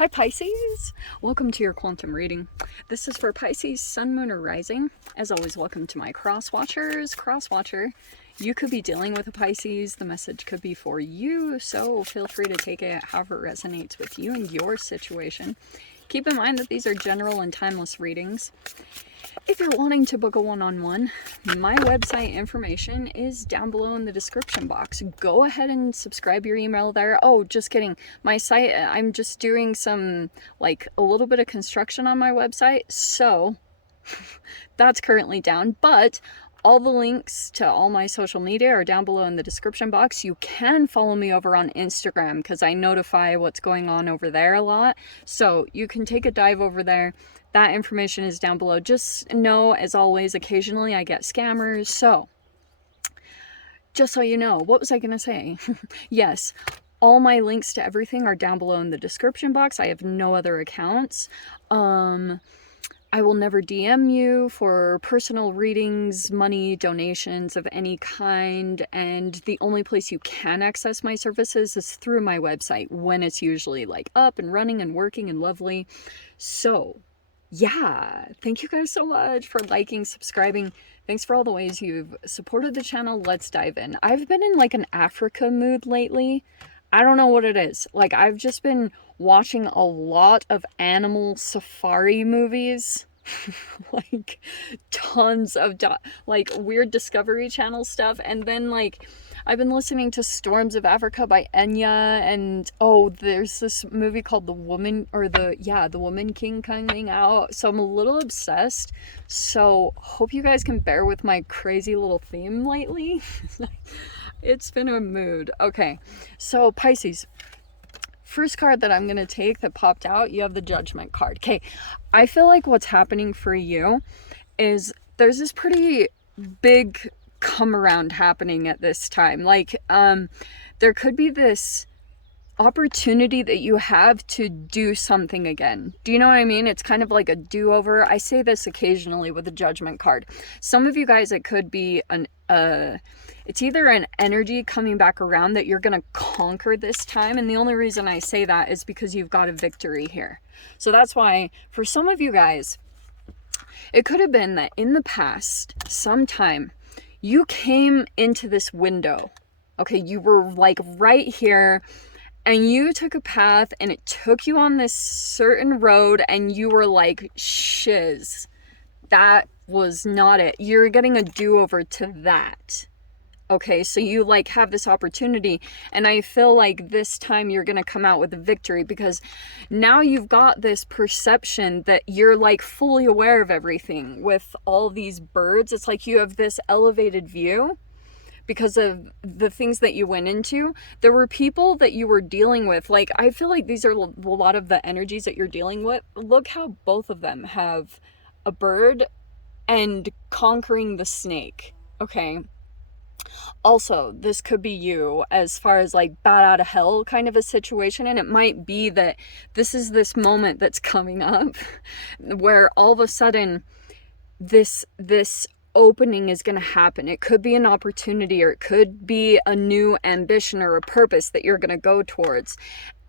Hi Pisces! Welcome to your quantum reading. This is for Pisces, Sun, Moon, or Rising. As always, welcome to my cross watchers. Cross watcher, you could be dealing with a Pisces. The message could be for you, so feel free to take it however it resonates with you and your situation. Keep in mind that these are general and timeless readings. If you're wanting to book a one-on-one, my website information is down below in the description box. Go ahead and subscribe your email there. Oh, just kidding. My site, I'm just doing some, a little bit of construction on my website, so that's currently down, but all the links to all my social media are down below in the description box. You can follow me over on Instagram because I notify what's going on over there a lot. So you can take a dive over there. That information is down below. Just know, as always, occasionally I get scammers. So just so you know, what was I going to say? Yes, all my links to everything are down below in the description box. I have no other accounts. I will never DM you for personal readings, money, donations of any kind, and the only place you can access my services is through my website when it's usually up and running and working and lovely. So yeah, thank you guys so much for liking, subscribing. Thanks for all the ways you've supported the channel. Let's dive in. I've been in an Africa mood lately. I don't know what it is. I've just been watching a lot of animal safari movies. Tons of weird Discovery Channel stuff. And then I've been listening to Storms of Africa by Enya, and there's this movie called The Woman King coming out. So I'm a little obsessed. So hope you guys can bear with my crazy little theme lately. It's been a mood. Okay, so Pisces, first card that I'm going to take that popped out, you have the Judgment card. Okay, I feel like what's happening for you is there's this pretty big come around happening at this time. There could be this opportunity that you have to do something again. Do you know what I mean? It's kind of like a do-over. I say this occasionally with the Judgment card. Some of you guys, it could be it's either an energy coming back around that you're going to conquer this time. And the only reason I say that is because you've got a victory here. So that's why for some of you guys, it could have been that in the past, sometime, you came into this window. Okay, you were right here, and you took a path and it took you on this certain road, and you were like, shiz, that was not it. You're getting a do-over to that. Okay, so you have this opportunity, and I feel like this time you're gonna come out with a victory because now you've got this perception that you're fully aware of everything with all these birds. It's like you have this elevated view because of the things that you went into. There were people that you were dealing with. I feel like these are a lot of the energies that you're dealing with. Look how both of them have a bird and conquering the snake. Okay. Also, this could be you as far as bat out of hell kind of a situation, and it might be that this is this moment that's coming up where all of a sudden this opening is going to happen. It could be an opportunity, or it could be a new ambition or a purpose that you're going to go towards,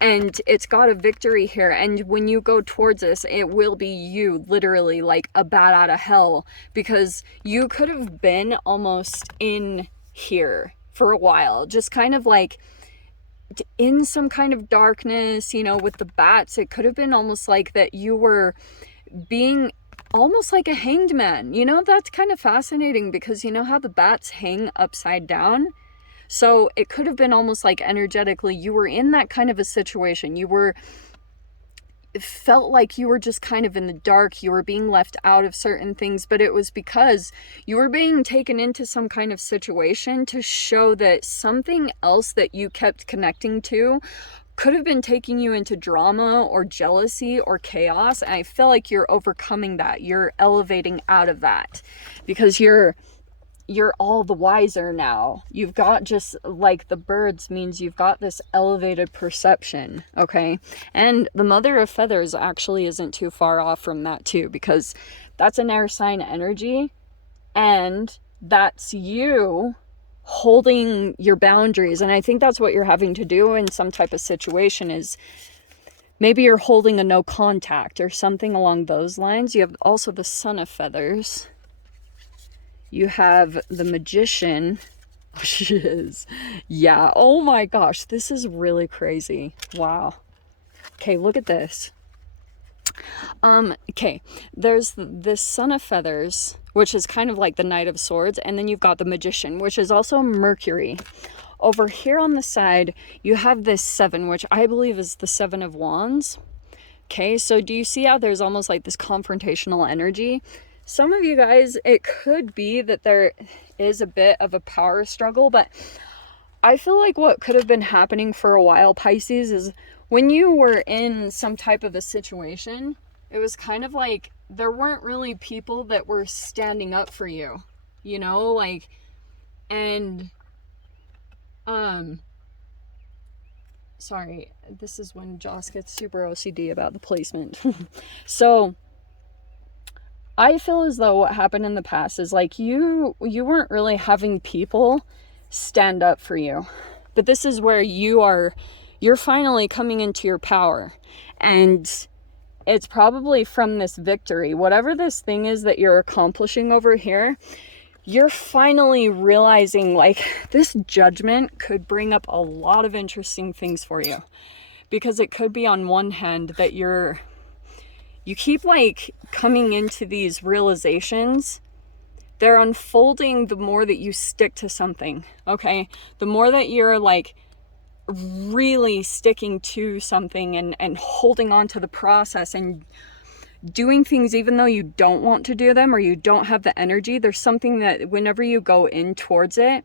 and it's got a victory here. And when you go towards this, it will be you literally a bat out of hell, because you could have been almost in here for a while, just kind of in some kind of darkness, with the bats. It could have been almost that you were being almost like a hanged man. That's kind of fascinating because you know how the bats hang upside down? So it could have been almost energetically you were in that kind of a situation. It felt like you were just kind of in the dark. You were being left out of certain things, but it was because you were being taken into some kind of situation to show that something else that you kept connecting to could have been taking you into drama or jealousy or chaos. And I feel like you're overcoming that. You're elevating out of that because you're all the wiser now. You've got, just like the birds, means you've got this elevated perception. Okay, and the mother of feathers actually isn't too far off from that too, because that's an air sign energy, and that's you holding your boundaries. And I think that's what you're having to do in some type of situation, is maybe you're holding a no contact or something along those lines. You have also the Son of Feathers. You have the Magician. Oh, she is. Yeah. Oh my gosh. This is really crazy. Wow. Okay, look at this. Okay, there's this Son of Feathers, which is kind of like the Knight of Swords, and then you've got the Magician, which is also Mercury. Over here on the side, you have this 7, which I believe is the 7 of Wands. Okay, so do you see how there's almost like this confrontational energy? Some of you guys, it could be that there is a bit of a power struggle, but I feel like what could have been happening for a while, Pisces, is when you were in some type of a situation, it was kind of like there weren't really people that were standing up for you, you know, like, and, sorry, this is when Joss gets super OCD about the placement. So, I feel as though what happened in the past is like you weren't really having people stand up for you. But this is where you're finally coming into your power. And it's probably from this victory, whatever this thing is that you're accomplishing over here, you're finally realizing like this judgment could bring up a lot of interesting things for you. Because it could be on one hand that you keep like coming into these realizations. They're unfolding the more that you stick to something, okay? The more that you're like really sticking to something and holding on to the process and doing things even though you don't want to do them or you don't have the energy, there's something that whenever you go in towards it,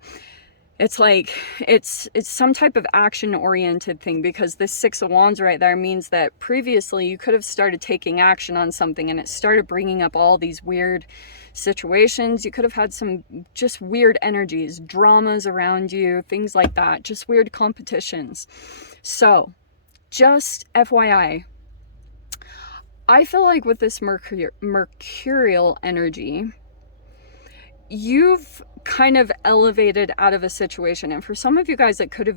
it's like it's some type of action oriented thing, because this 6 of Wands right there means that previously you could have started taking action on something and it started bringing up all these weird situations. You could have had some just weird energies, dramas around you, things like that, just weird competitions. So just FYI, I feel like with this mercurial energy, you've kind of elevated out of a situation, and for some of you guys it could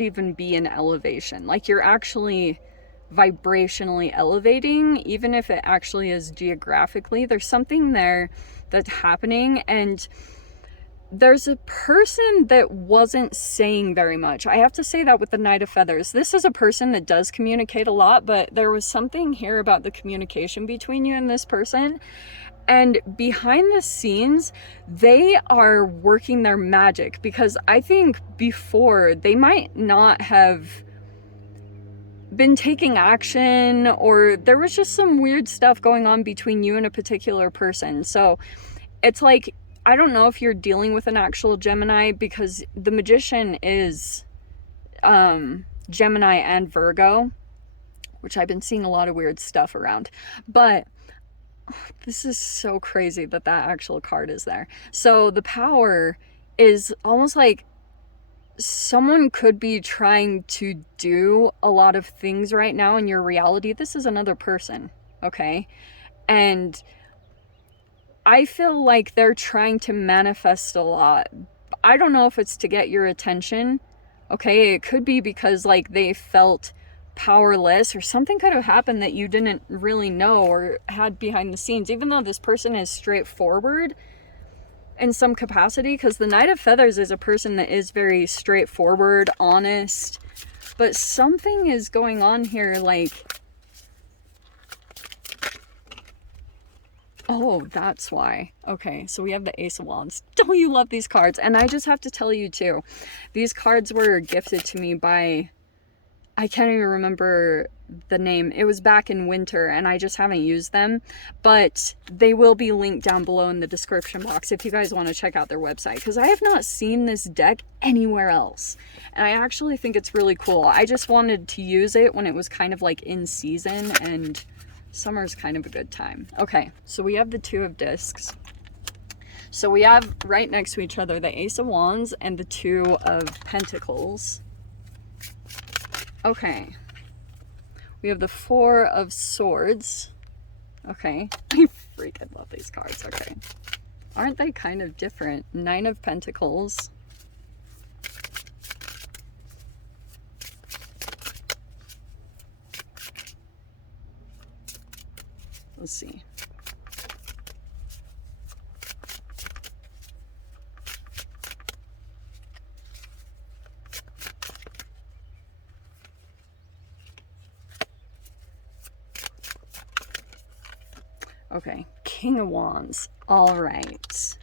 even be an elevation, like you're actually vibrationally elevating, even if it actually is geographically. There's something there that's happening, and there's a person that wasn't saying very much. I have to say that with the Knight of Feathers, this is a person that does communicate a lot, but there was something here about the communication between you and this person. And behind the scenes, they are working their magic, because I think before they might not have been taking action, or there was just some weird stuff going on between you and a particular person. So it's like, I don't know if you're dealing with an actual Gemini, because the Magician is Gemini and Virgo, which I've been seeing a lot of weird stuff around. But this is so crazy that actual card is there. So the power is almost like someone could be trying to do a lot of things right now in your reality. This is another person, okay? And I feel like they're trying to manifest a lot. I don't know if it's to get your attention, okay? It could be because like they felt powerless, or something could have happened that you didn't really know or had behind the scenes, even though this person is straightforward in some capacity, because the Knight of Feathers is a person that is very straightforward, honest, but something is going on here, like, oh, that's why. Okay, so we have the Ace of Wands. Don't you love these cards? And I just have to tell you too, these cards were gifted to me by, I can't even remember the name. It was back in winter and I just haven't used them, but they will be linked down below in the description box if you guys want to check out their website, because I have not seen this deck anywhere else. And I actually think it's really cool. I just wanted to use it when it was kind of like in season, and summer's kind of a good time. Okay, so we have the 2 of Discs. So we have right next to each other the Ace of Wands and the 2 of Pentacles. Okay, we have the 4 of Swords. Okay, I freaking love these cards. Okay, aren't they kind of different? 9 of Pentacles. Let's see. Okay, King of Wands. All right.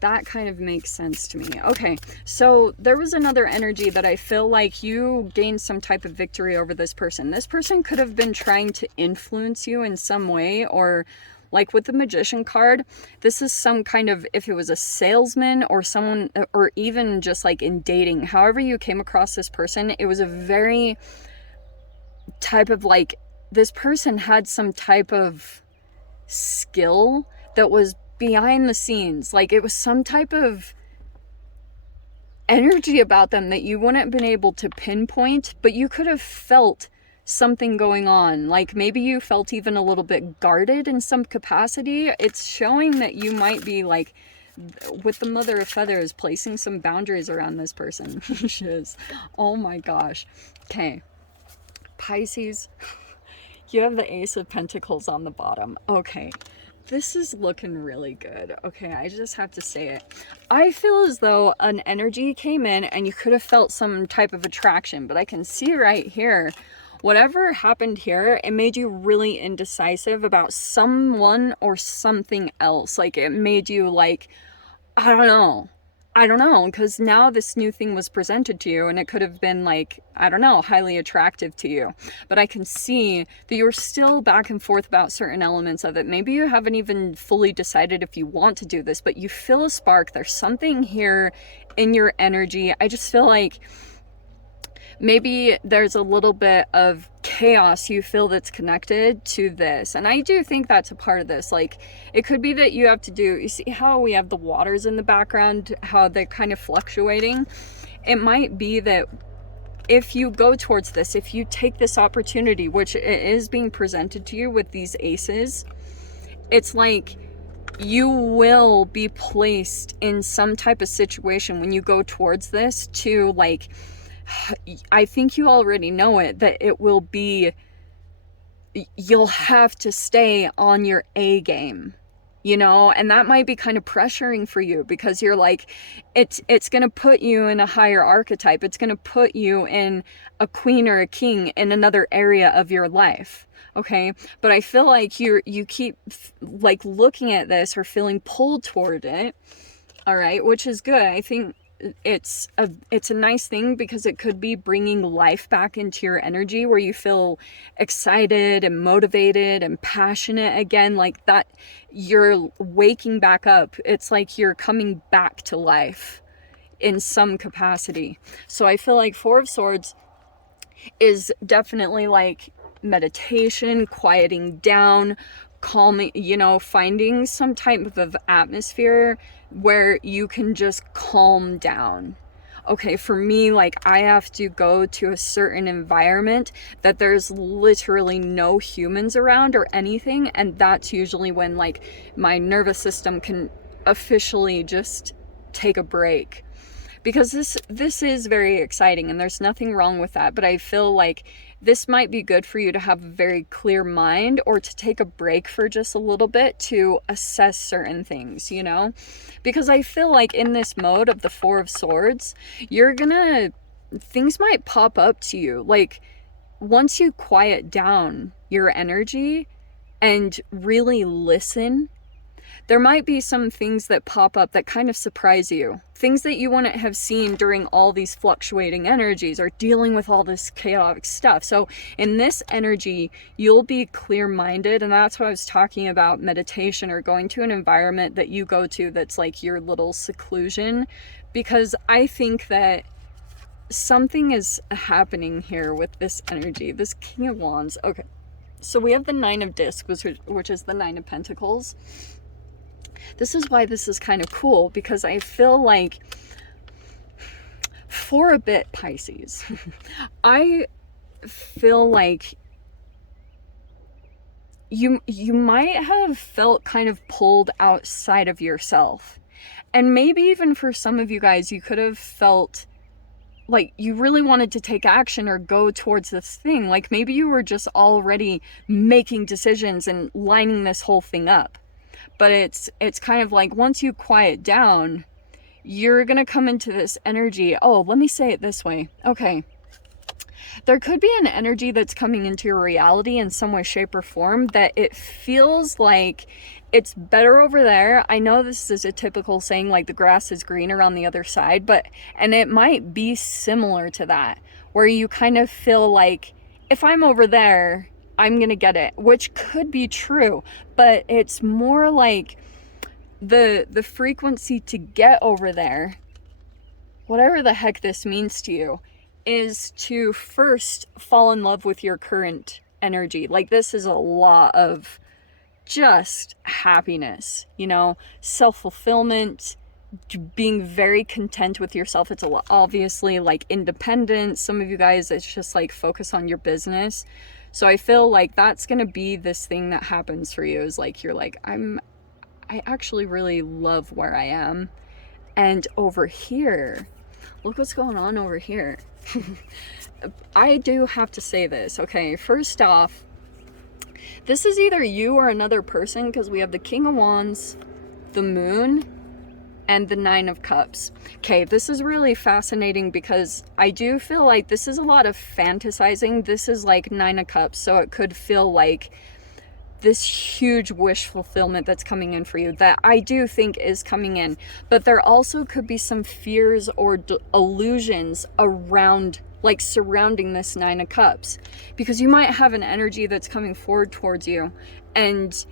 That kind of makes sense to me. Okay, so there was another energy that I feel like you gained some type of victory over this person. This person could have been trying to influence you in some way, or like with the Magician card, this is some kind of, if it was a salesman or someone, or even just like in dating, however you came across this person, it was a very type of like, this person had some type of skill that was behind the scenes. Like it was some type of energy about them that you wouldn't have been able to pinpoint, but you could have felt something going on. Like maybe you felt even a little bit guarded in some capacity. It's showing that you might be like, with the Mother of Feathers, placing some boundaries around this person. Shiz. Oh my gosh. Okay. Pisces, you have the Ace of Pentacles on the bottom. Okay. This is looking really good. Okay, I just have to say it. I feel as though an energy came in and you could have felt some type of attraction, but I can see right here, whatever happened here, it made you really indecisive about someone or something else. Like it made you like, I don't know, because now this new thing was presented to you and it could have been like, I don't know, highly attractive to you. But I can see that you're still back and forth about certain elements of it. Maybe you haven't even fully decided if you want to do this, but you feel a spark. There's something here in your energy. I just feel like maybe there's a little bit of chaos you feel that's connected to this. And I do think that's a part of this. Like it could be that you have to do, you see how we have the waters in the background, how they're kind of fluctuating. It might be that if you go towards this, if you take this opportunity, which it is being presented to you with these aces, it's like you will be placed in some type of situation when you go towards this to like, I think you already know it, that it will be, you'll have to stay on your A game, you know, and that might be kind of pressuring for you because you're like, it's going to put you in a higher archetype. It's going to put you in a queen or a king in another area of your life. Okay. But I feel like you keep like looking at this or feeling pulled toward it. All right. Which is good. I think it's a nice thing because it could be bringing life back into your energy where you feel excited and motivated and passionate again, like that you're waking back up. It's like you're coming back to life in some capacity. So I feel like Four of Swords is definitely like meditation, quieting down, calming, you know, finding some type of atmosphere where you can just calm down. Okay, for me, like I have to go to a certain environment that there's literally no humans around or anything, and that's usually when like my nervous system can officially just take a break. Because this is very exciting and there's nothing wrong with that, but I feel like this might be good for you to have a very clear mind or to take a break for just a little bit to assess certain things, you know? Because I feel like in this mode of the Four of Swords, things might pop up to you. Like once you quiet down your energy and really listen, there might be some things that pop up that kind of surprise you. Things that you wouldn't have seen during all these fluctuating energies or dealing with all this chaotic stuff. So in this energy, you'll be clear-minded, and that's what I was talking about, meditation or going to an environment that you go to that's like your little seclusion. Because I think that something is happening here with this energy, this King of Wands. Okay, so we have the Nine of Discs, which is the Nine of Pentacles. This is why this is kind of cool, because I feel like for a bit, Pisces, I feel like you might have felt kind of pulled outside of yourself. And maybe even for some of you guys, you could have felt like you really wanted to take action or go towards this thing. Like maybe you were just already making decisions and lining this whole thing up. But it's kind of like once you quiet down, you're going to come into this energy. Oh, let me say it this way. Okay. There could be an energy that's coming into your reality in some way, shape, or form that it feels like it's better over there. I know this is a typical saying, like the grass is greener on the other side, and it might be similar to that, where you kind of feel like if I'm over there, I'm gonna get it, which could be true, but it's more like the frequency to get over there, whatever the heck this means to you, is to first fall in love with your current energy. Like this is a lot of just happiness, you know, self-fulfillment, being very content with yourself. It's a lot, obviously, like independence. Some of you guys, it's just like focus on your business. So I feel like that's going to be this thing that happens for you, is like you're like, I actually really love where I am. And over here, look what's going on over here. I do have to say this, okay? First off, this is either you or another person, because we have the King of Wands, the Moon, and the Nine of Cups. Okay, this is really fascinating because I do feel like this is a lot of fantasizing. This is like Nine of Cups, so it could feel like this huge wish fulfillment that's coming in for you, that I do think is coming in. But there also could be some fears or illusions around, like surrounding this Nine of Cups, because you might have an energy that's coming forward towards you, and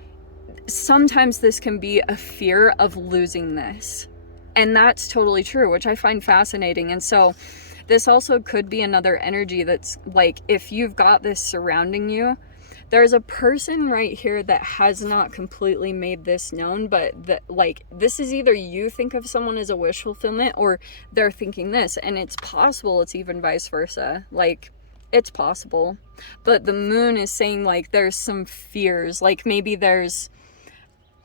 sometimes this can be a fear of losing this, and that's totally true, which I find fascinating. And so this also could be another energy that's like, if you've got this surrounding you, there's a person right here that has not completely made this known, but that, like, this is either you think of someone as a wish fulfillment or they're thinking this, and it's possible it's even vice versa. Like, it's possible. But the Moon is saying, like, there's some fears, like maybe there's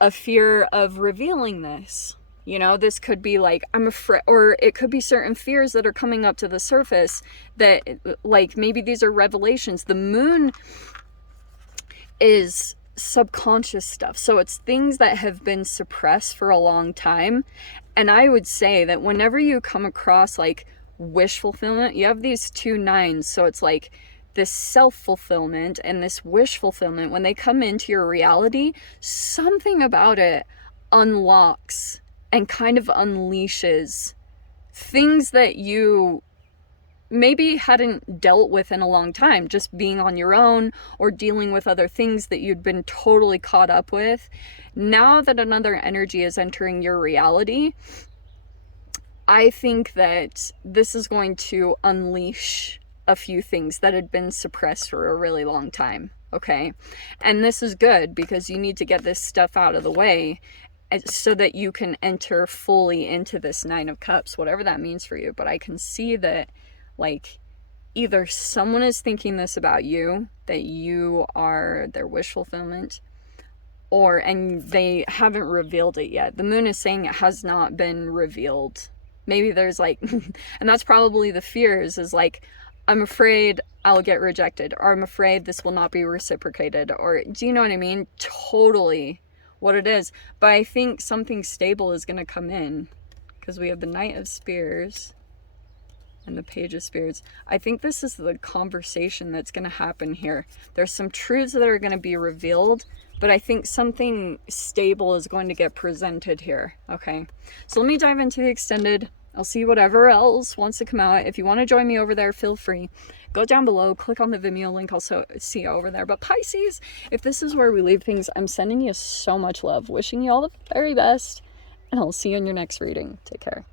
a fear of revealing this. You know, this could be like, I'm afraid, or it could be certain fears that are coming up to the surface that, like, maybe these are revelations. The Moon is subconscious stuff, so it's things that have been suppressed for a long time. And I would say that whenever you come across like wish fulfillment, you have these two nines, so it's like this self-fulfillment and this wish fulfillment. When they come into your reality, something about it unlocks and kind of unleashes things that you maybe hadn't dealt with in a long time, just being on your own or dealing with other things that you'd been totally caught up with. Now that another energy is entering your reality, I think that this is going to unleash a few things that had been suppressed for a really long time, okay? And this is good because you need to get this stuff out of the way so that you can enter fully into this Nine of Cups, whatever that means for you. But I can see that, like, either someone is thinking this about you, that you are their wish fulfillment, and they haven't revealed it yet. The Moon is saying it has not been revealed. Maybe there's like, and that's probably the fears, is like, I'm afraid I'll get rejected, or I'm afraid this will not be reciprocated, or do you know what I mean? Totally what it is. But I think something stable is going to come in, because we have the Knight of Spears and the Page of Spears. I think this is the conversation that's going to happen here. There's some truths that are going to be revealed, but I think something stable is going to get presented here. Okay, so let me dive into the extended. I'll see whatever else wants to come out. If you want to join me over there, feel free. Go down below, click on the Vimeo link. I'll see you over there. But Pisces, if this is where we leave things, I'm sending you so much love, wishing you all the very best, and I'll see you in your next reading. Take care.